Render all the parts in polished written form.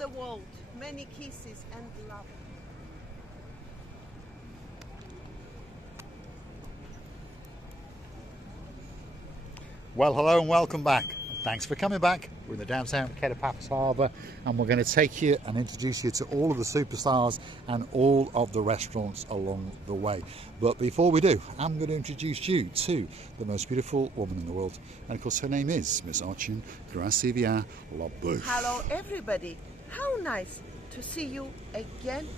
the world. Many kisses and love. Well, hello and welcome back. Thanks for coming back. We're in the downtown Paphos Harbour and we're going to take you and introduce you to all of the superstars and all of the restaurants along the way. But before we do, I'm going to introduce you to the most beautiful woman in the world. And of course her name is Miss Archie Gracivia Lobush. Hello everybody. How nice to see you again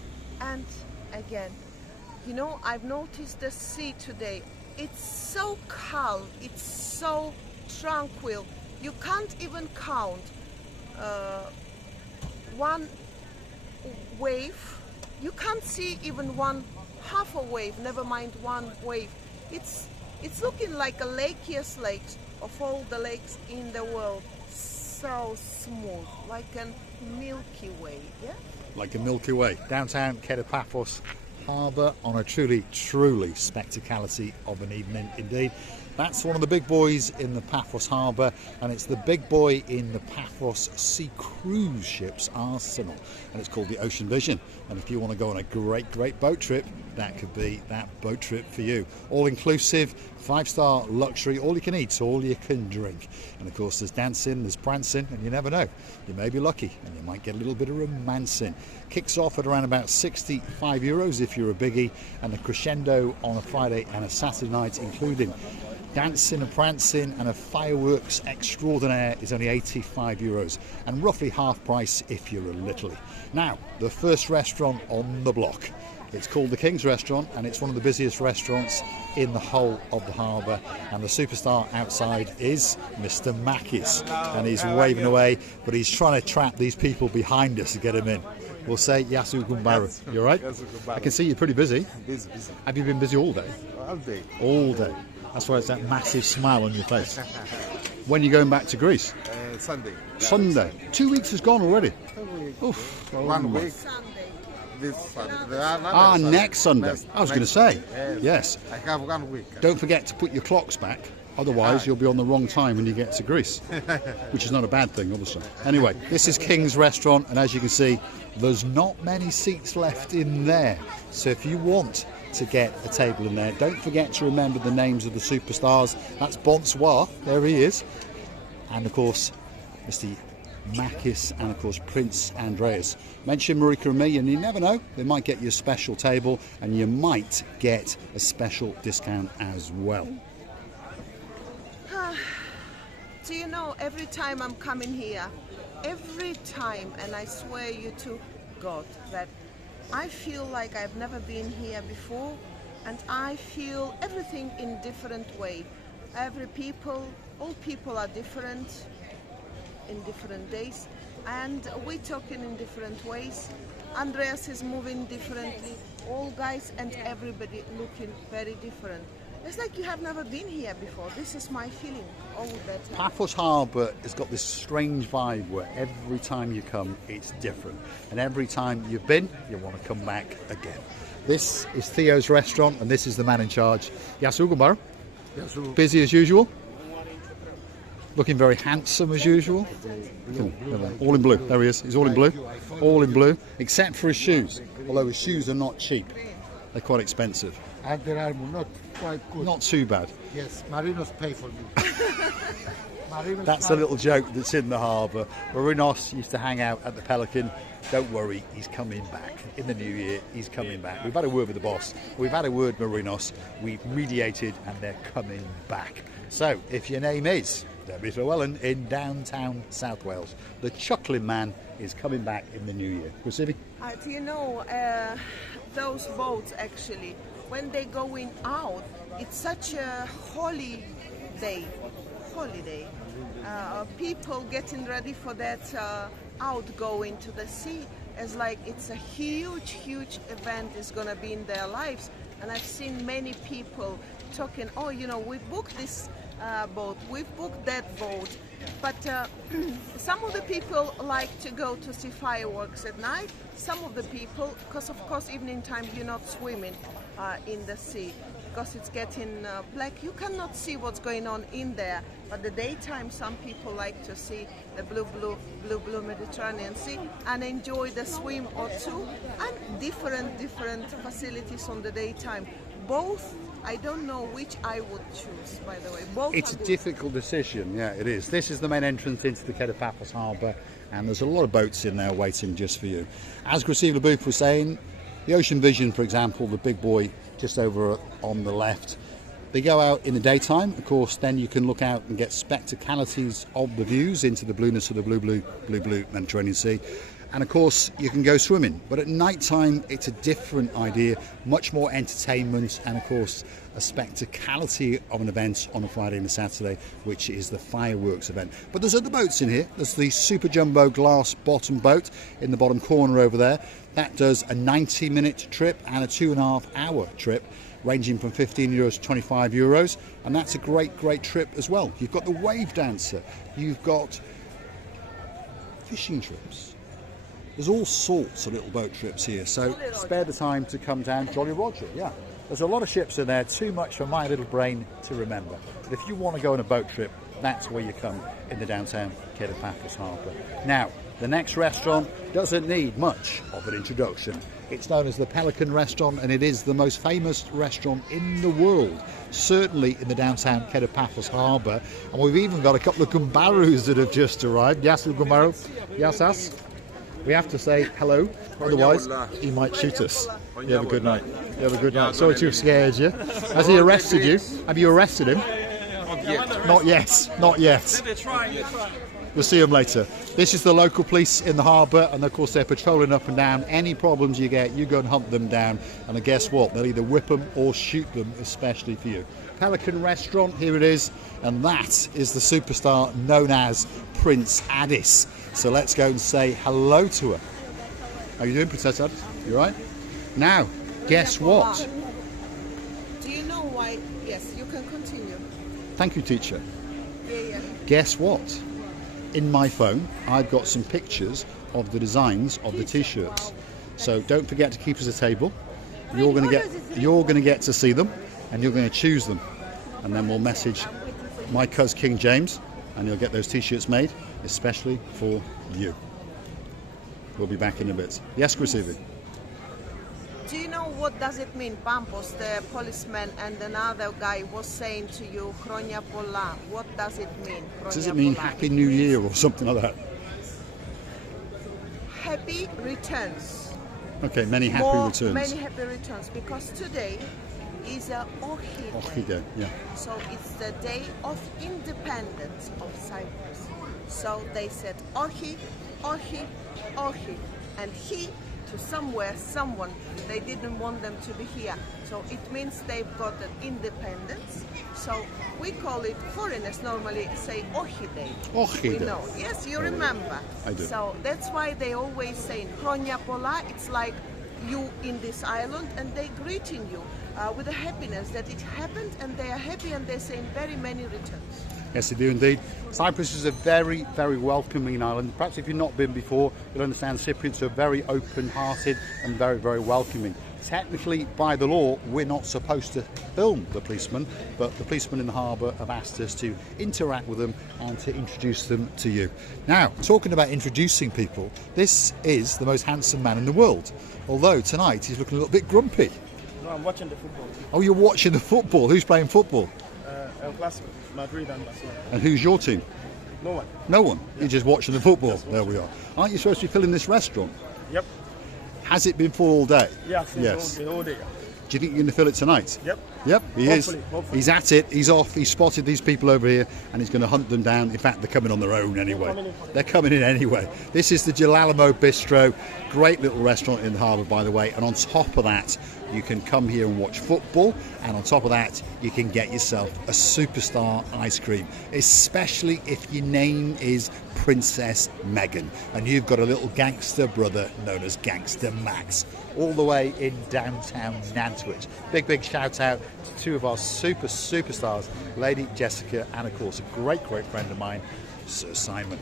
and again. You know, I've noticed the sea today. It's so calm, it's so tranquil. You can't even count one wave. You can't see even one half a wave, never mind one wave. It's looking like a lakiest lakes of all the lakes in the world. So smooth, like a Milky Way, yeah? Like a Milky Way. Downtown Paphos Harbour on a truly spectacality of an evening indeed. That's one of the big boys in the Paphos Harbour, and it's the big boy in the Paphos Sea cruise ships arsenal, and it's called the Ocean Vision. And if you want to go on a great boat trip, that could be that boat trip for you. All inclusive, 5-star luxury, all you can eat, all you can drink. And of course there's dancing, there's prancing, and you never know, you may be lucky and you might get a little bit of romancing. Kicks off at around about €65 if you're a biggie, and the crescendo on a Friday and a Saturday night, including dancing and prancing and a fireworks extraordinaire, is only €85, and roughly half price if you're a littlie. Now, the first restaurant on the block. It's called the King's Restaurant, and it's one of the busiest restaurants in the whole of the harbour. And the superstar outside is Mr. Makis, and he's waving away, but he's trying to trap these people behind us to get him in. We'll say Yasu Gumbaru. You all right? I can see you're pretty busy. Busy. Have you been busy all day? All day. All day. That's why it's that massive smile on your face. When are you going back to Greece? Sunday. Sunday. 2 weeks has gone already. Oof. Oh, 1 my. week. Sunday. This Sunday. Next Sunday. I was going to say. Yes. I have 1 week. Don't forget to put your clocks back. Otherwise, you'll be on the wrong time when you get to Greece, which is not a bad thing, obviously. Anyway, this is King's Restaurant, and as you can see, there's not many seats left in there. So if you want to get a table in there, don't forget to remember the names of the superstars. That's Bonsoir, there he is, and of course Mr. Makis, and of course Prince Andreas. Mention Marika and me, and you never know, they might get you a special table, and you might get a special discount as well. Do you know, every time I'm coming here, every time, and I swear you to God that I feel like I've never been here before, and I feel everything in different way. All people are different in different days, and we're talking in different ways. Andreas is moving differently, all guys and everybody looking very different. It's like you have never been here before. This is my feeling all the time. Paphos Harbour has got this strange vibe where every time you come, it's different. And every time you've been, you want to come back again. This is Theos Restaurant, and this is the man in charge. Yasu Gumbaru. Busy as usual. Looking very handsome as usual. All in blue. There he is. He's all in blue. All in blue, except for his shoes. Although his shoes are not cheap. They're quite expensive. And there are not quite good. Not too bad. Yes, Marinos pay for me. That's a little joke that's in the harbour. Marinos used to hang out at the Pelican. Don't worry, he's coming back. In the new year, he's coming back. We've had a word with the boss. We've had a word, Marinos. We've mediated, and they're coming back. So, if your name is Debbie Llewellyn in downtown South Wales, the Chuckling Man is coming back in the new year. Recibi? Do you know, those boats actually, when they're going out, it's such a holiday. People getting ready for that outgoing to the sea, as like it's a huge event is going to be in their lives. And I've seen many people talking, oh, you know, we booked this boat, we've booked that boat. But some of the people like to go to see fireworks at night. Some of the people, because of course evening time you're not swimming in the sea. because it's getting black, you cannot see what's going on in there. But the daytime, some people like to see the blue Mediterranean Sea and enjoy the swim or two, and different facilities on the daytime. Both, I don't know which I would choose, by the way. Both It's are a good. difficult decision, yeah, it is. This is the main entrance into the Paphos Harbour, and there's a lot of boats in there waiting just for you. As Christine LeBouf was saying, the Ocean Vision, for example, the big boy just over on the left, they go out in the daytime. Of course, then you can look out and get spectacalities of the views into the blueness of the blue Mediterranean Sea. And of course, you can go swimming. But at night time, it's a different idea, much more entertainment, and of course, a spectacality of an event on a Friday and a Saturday, which is the fireworks event. But there's other boats in here. There's the Super Jumbo glass bottom boat in the bottom corner over there. That does a 90-minute trip and a 2.5-hour trip, ranging from €15 to €25, and that's a great trip as well. You've got the wave dancer, you've got fishing trips. There's all sorts of little boat trips here, so spare the time to come down. Jolly Roger, yeah. There's a lot of ships in there, too much for my little brain to remember. But if you want to go on a boat trip, that's where you come in the downtown Paphos Harbour. Now, the next restaurant doesn't need much of an introduction. It's known as the Pelican Restaurant, and it is the most famous restaurant in the world, certainly in the downtown Paphos Harbour. And we've even got a couple of gumbarus that have just arrived. Yas gumbaru, yasas. We have to say hello, otherwise he might shoot us. You have a good night. You have a good night. Sorry to have scared you. Has he arrested you? Have you arrested him? Not yet. Not yet. We'll see him later. This is the local police in the harbour, and of course they're patrolling up and down. Any problems you get, you go and hunt them down, and guess what? They'll either whip them or shoot them, especially for you. Pelican Restaurant, here it is, and that is the superstar known as Prince Addis. So let's go and say hello to her. How are you doing, Princess Addis? You all right? Now, guess what? Do you know why? Yes, you can continue. Thank you, teacher. Yeah. Guess what? In my phone, I've got some pictures of the designs of the t-shirts. So don't forget to keep us a table. You're going to get to see them, and you're going to choose them, and then we'll message my cousin King James, and you'll get those t-shirts made, especially for you. We'll be back in a bit. Yes, Chrissy. Do you know what does it mean? Paphos, the policeman, and another guy was saying to you, Chronia Pola. What does it mean? Does it mean Happy New Year or something like that? Happy returns. Okay, many happy returns. Many happy returns, because today is a Ohi Day. Yeah. So it's the day of independence of Cyprus. So they said Ohi, Ohi, Ohi, and he to somewhere, someone, they didn't want them to be here. So it means they've got an independence. So we call it, foreigners normally say Ohi Day. Ohi Day. know. Yes, you remember. I do. So that's why they always say Chronia Pola. It's like you in this island, and they greeting you with the happiness that it happened, and they are happy, and they're saying very many returns. Yes, they do indeed. Cyprus is a very welcoming island. Perhaps if you've not been before, you'll understand Cypriots are very open-hearted and very welcoming. Technically, by the law, we're not supposed to film the policemen, but the policemen in the harbour have asked us to interact with them and to introduce them to you. Now, talking about introducing people, this is the most handsome man in the world. Although tonight he's looking a little bit grumpy. No, I'm watching the football. Oh, you're watching the football. Who's playing football? El Clásico, Madrid and Barcelona. And who's your team? No one. No one. You're just watching the football. There we are. Aren't you supposed to be filling this restaurant? Yep. Has it been full all day? Yeah, Yes. all day. Do you think you're going to fill it tonight? Yep. Yep, he is. Hopefully. He's at it. He's off. He's spotted these people over here, and he's going to hunt them down. In fact, they're coming on their own anyway. They're coming in anyway. This is the Gilalamo Bistro. Great little restaurant in the harbour, by the way. And on top of that, you can come here and watch football. And on top of that, you can get yourself a superstar ice cream, especially if your name is Princess Meghan and you've got a little gangster brother known as Gangster Max, all the way in downtown Nantwich. Big shout out to two of our superstars, Lady Jessica, and of course a great friend of mine, Sir Simon.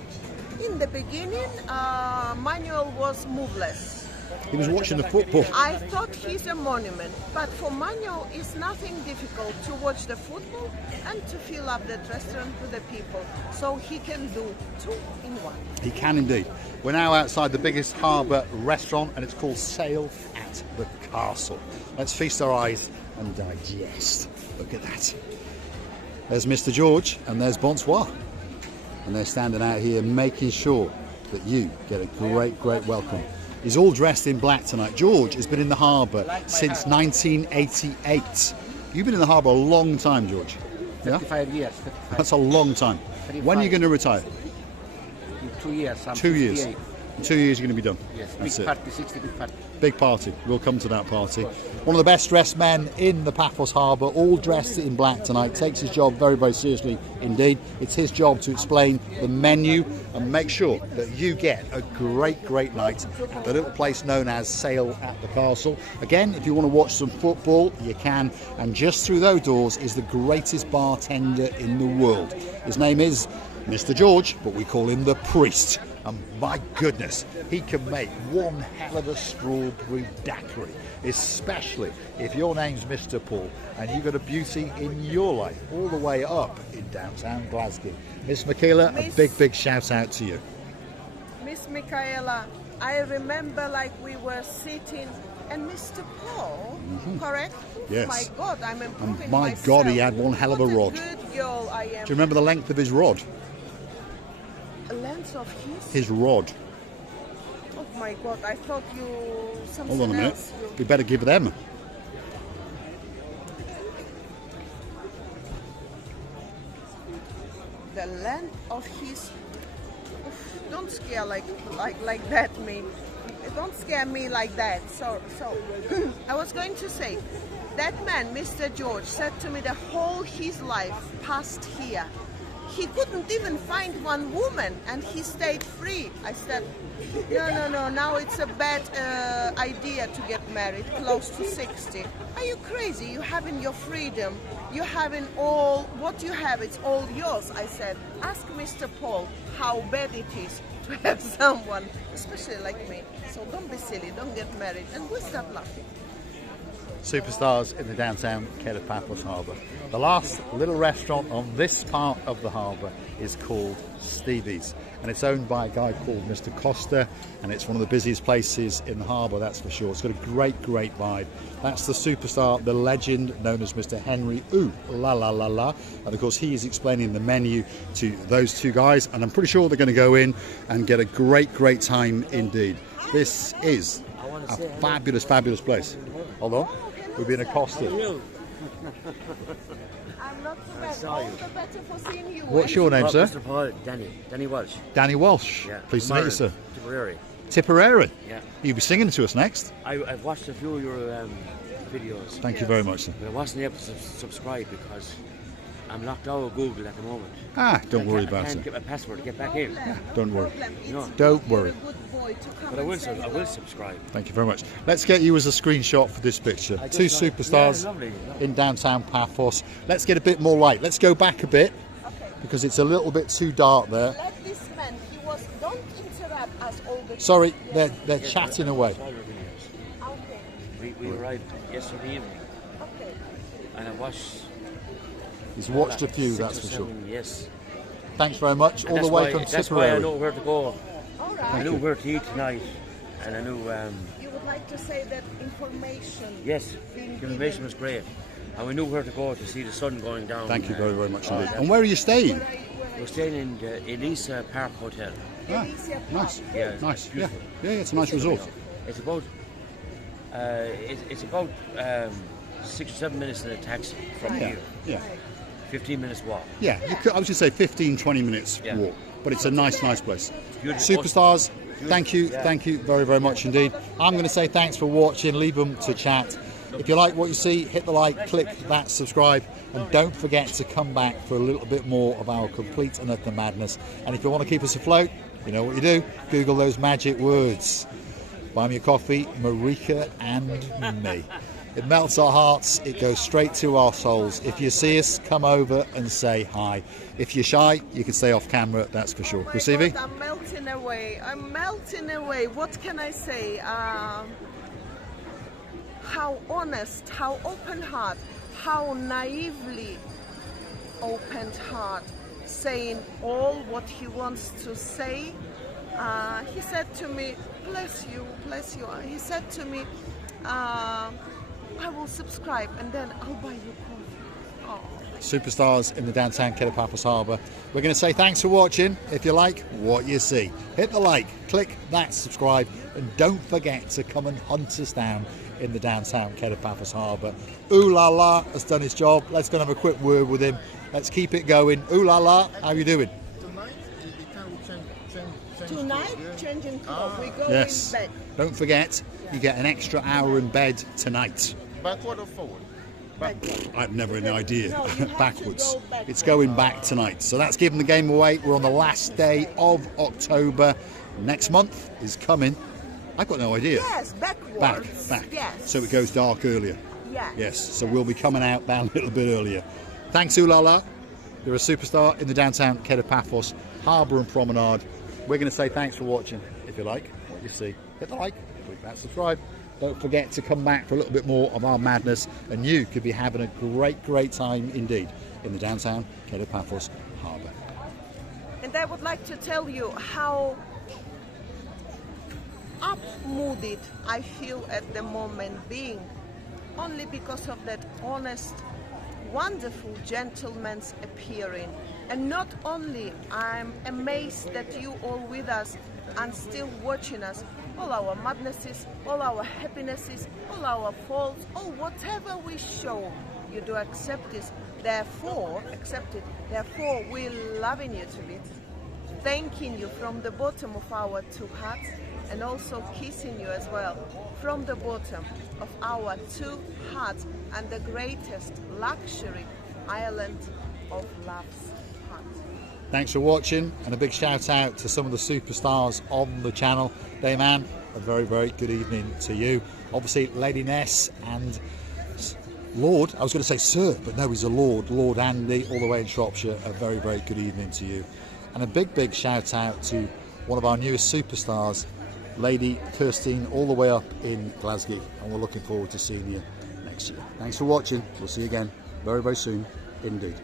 In the beginning, Manuel was moveless. He was watching the football. I thought he's a monument, but for Manuel, it's nothing difficult to watch the football and to fill up that restaurant with the people. So he can do 2 in 1. He can indeed. We're now outside the biggest harbour restaurant, and it's called Sail at the Castle. Let's feast our eyes and digest. Look at that. There's Mr. George and there's Bonsoir. And they're standing out here making sure that you get a great welcome. He's all dressed in black tonight. George has been in the harbour since 1988. You've been in the harbour a long time, George. Yeah? 55 years. 55. That's a long time. 35. When are you going to retire? In 2 years. I'm 2 years. 58. In 2 years you're going to be done. Yes, That's big it. party, 60 big party. Big party. We'll come to that party. One of the best dressed men in the Paphos Harbour, all dressed in black tonight, takes his job very seriously indeed. It's his job to explain the menu and make sure that you get a great night at the little place known as Sail at the Castle. Again, if you want to watch some football, you can. And just through those doors is the greatest bartender in the world. His name is Mr. George, but we call him the priest. And my goodness, he can make one hell of a strawberry daiquiri, especially if your name's Mr. Paul and you've got a beauty in your life all the way up in downtown Glasgow. Miss Michaela, a big shout out to you. Miss Michaela, I remember like we were sitting and Mr. Paul, correct? Yes. My God, I'm improving And my myself. God, he had one hell of a What rod. Good girl I am. Do you remember the length of his rod? Length of his? His rod. Oh my God, I thought you something Hold on a minute. else. We better give them. The length of his. Don't scare like that me. Don't scare me like that. So I was going to say that man, Mr. George, said to me the whole his life passed here. He couldn't even find one woman and he stayed free. I said, no, now it's a bad idea to get married close to 60. Are you crazy? You having your freedom. You having all, what you have, it's all yours. I said, ask Mr. Paul how bad it is to have someone, especially like me. So don't be silly, don't get married. And we start laughing. Superstars in the downtown Paphos Harbour. The last little restaurant on this part of the harbour is called Stevie's, and it's owned by a guy called Mr. Costa, and it's one of the busiest places in the harbour, that's for sure. It's got a great vibe. That's the superstar, the legend known as Mr. Henry Ooh La La La La, and of course he is explaining the menu to those two guys, and I'm pretty sure they're going to go in and get a great time indeed. This is a fabulous place. Hold on. We've been accosted. I'm not too bad. All the better for seeing you. What's your name, sir? Mr. Paul, Danny Walsh. Danny Walsh. Yeah. Pleased to meet you, sir. Tipperary. Tipperary. Yeah. You'll be singing to us next. I've watched a few of your videos. Thank you very much, sir. But I wasn't able to subscribe because I'm locked out of Google at the moment. Don't worry about I can't it. get my password to get back in. Don't worry. No. Don't worry. But I will subscribe. Thank you very much. Let's get you as a screenshot for this picture. I Two just thought- superstars yeah, lovely. in downtown Paphos. Let's get a bit more light. Let's go back a bit because it's a little bit too dark there. Let this man, don't interrupt us all the time. Sorry, they're chatting away. Okay. We arrived yesterday evening Okay. and I watched. He's watched a few, 6 that's or for sure. 7, yes. Thanks very much. And All the that's way why- from That's why I Tipperary. know where to go. All I right. knew where to eat tonight, and I knew. You would like to say that information. Yes, being the information was great, and we knew where to go to see the sun going down. Thank you very much indeed. that- And where are you staying? We're staying in the Elisa Park Hotel. Ah, Elysia Park. nice. Yeah, Nice. Yeah. beautiful. Yeah, it's a nice resort. It's about it's about 6 or 7 minutes in a taxi from Yeah. here. Yeah. 15 minutes walk. Yeah, you could, I was going to say 15-20 minutes Yeah. walk, but it's a nice place. Beautiful. Superstars, thank you Yeah. very much indeed. I'm going to say thanks for watching, leave them to chat. If you like what you see, hit the like, click that subscribe, and don't forget to come back for a little bit more of our complete and utter madness. And if you want to keep us afloat, you know what you do, Google those magic words. Buy me a coffee, Marika and me. It melts our hearts. It goes straight to our souls. If you see us, come over and say hi. If you're shy, you can stay off camera, that's for sure. My Receiving? God, I'm melting away. I'm melting away. What can I say? How honest, how open heart, how naively opened heart, saying all what he wants to say. He said to me, bless you, bless you. He said to me, I will subscribe and then I'll buy you coffee. Oh. Superstars in the downtown Paphos Harbour. We're going to say thanks for watching. If you like what you see, hit the like, click that subscribe, and don't forget to come and hunt us down in the downtown Paphos Harbour. Ooh La La has done his job. Let's go and have a quick word with him. Let's keep it going. Ooh La La, how you doing? Tonight, changing clothes. We go Yes. in bed. Don't forget, you get an extra hour in bed tonight. Backward or forward? I've never an idea. No, you have to Backwards. go backwards. It's going back tonight. So that's giving the game away. We're on the last day of October. Next month is coming. I've got no idea. Yes, backwards. Back. Yes. So it goes dark earlier. Yes. Yes. So we'll be coming out that a little bit earlier. Thanks, Ulala. You're a superstar in the downtown Paphos Harbour and Promenade. We're going to say thanks for watching. If you like what you see, hit the like, click that subscribe. Don't forget to come back for a little bit more of our madness, and you could be having a great time indeed in the downtown Paphos Harbour. And I would like to tell you how up-mooded I feel at the moment, being only because of that honest, wonderful gentleman's appearing. And not only I'm amazed that you all with us and still watching us, all our madnesses, all our happinesses, all our faults, all whatever we show, you do accept this. Therefore, accept it. Therefore, we're loving you to bits, thanking you from the bottom of our two hearts, and also kissing you as well from the bottom of our two hearts, and the greatest luxury island of love's heart. Thanks for watching, and a big shout out to some of the superstars on the channel. Dayman, a very good evening to you. Obviously Lady Ness and Lord, I was going to say Sir, but no, he's a Lord Andy, all the way in Shropshire. A very good evening to you. And a big shout out to one of our newest superstars, Lady Kirstine, all the way up in Glasgow, and we're looking forward to seeing you next year. Thanks for watching. We'll see you again very soon indeed.